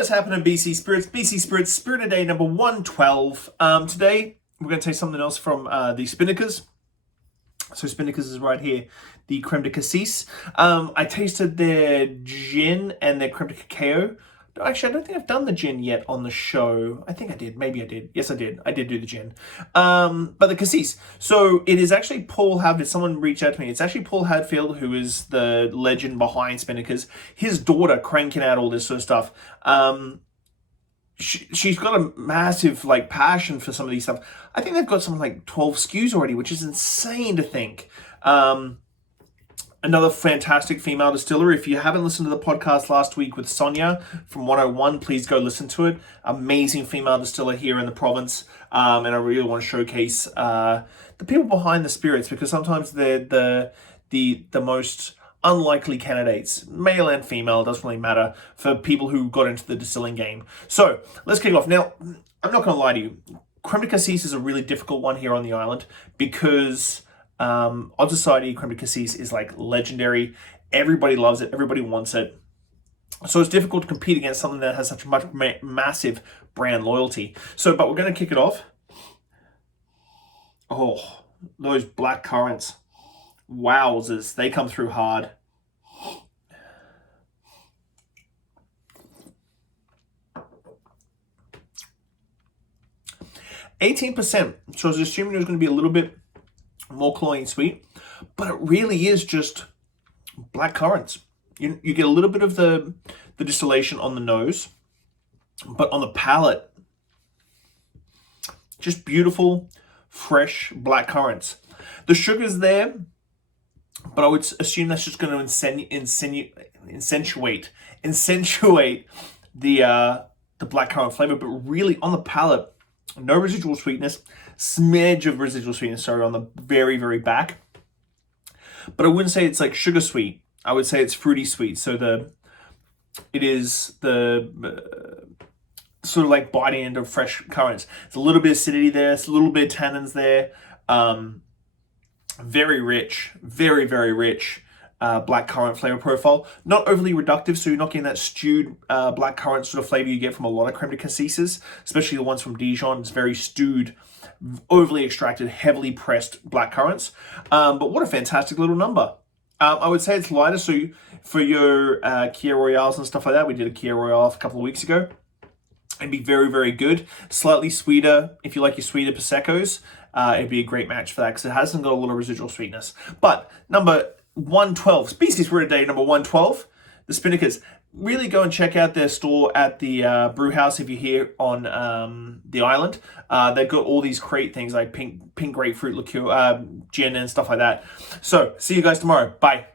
What is happening, BC Spirits? BC Spirits Spirit of Day number 112. Today, we're going to taste something else from the Spinnakers. So Spinnaker's is right here, the creme de cassis. I tasted their gin and their creme de cacao. Actually, I don't think I've done the gin yet on the show. I think I did. Maybe I did. Yes, I did. I did do the gin. But the cassis. So it is actually Paul Hadfield. Someone reached out to me. It's actually Paul Hadfield, who is the legend behind Spinnaker's. His daughter cranking out all this sort of stuff. She's got a massive passion for some of these stuff. I think they've got something like 12 SKUs already, which is insane to think. Another fantastic female distiller. If you haven't listened to the podcast last week with Sonia from 101, please go listen to it. Amazing female distiller here in the province. And I really want to showcase the people behind the spirits, because sometimes they're the most unlikely candidates, male and female, doesn't really matter, for people who got into the distilling game. So let's kick off. Now, I'm not going to lie to you. Creme de Cassis is a really difficult one here on the island because Odd Society Creme de Cassis is legendary. Everybody loves it. Everybody wants it. So it's difficult to compete against something that has such much massive brand loyalty. But we're going to kick it off. Oh, those black currants. Wowzers, they come through hard. %. So I was assuming it was going to be a little bit more cloying sweet, but it really is just black currants. You get a little bit of the distillation on the nose, but on the palate, just beautiful, fresh black currants. The sugar's there, but I would assume that's just going to accentuate the black currant flavor. But really, on the palate, no residual sweetness, smidge of residual sweetness, on the very, very back. But I wouldn't say it's sugar sweet. I would say it's fruity sweet. So it is the sort of biting into fresh currants. It's a little bit of acidity there. It's a little bit of tannins there. Very rich, very, very rich black currant flavor profile. Not overly reductive, so you're not getting that stewed black currant sort of flavor you get from a lot of creme de cassises, especially the ones from Dijon. It's very stewed, overly extracted, heavily pressed black currants. But what a fantastic little number. I would say it's lighter, so for your Kir Royales and stuff like that, we did a Kir Royale a couple of weeks ago. It'd be very, very good. Slightly sweeter, if you like your sweeter Prosecco's, it'd be a great match for that because it hasn't got a lot of residual sweetness. But number 112, Species Spirit of Day number 112, the Spinnakers. Really go and check out their store at the brew house if you're here on the island. They've got all these great things like pink grapefruit liqueur, gin and stuff like that. So, see you guys tomorrow. Bye.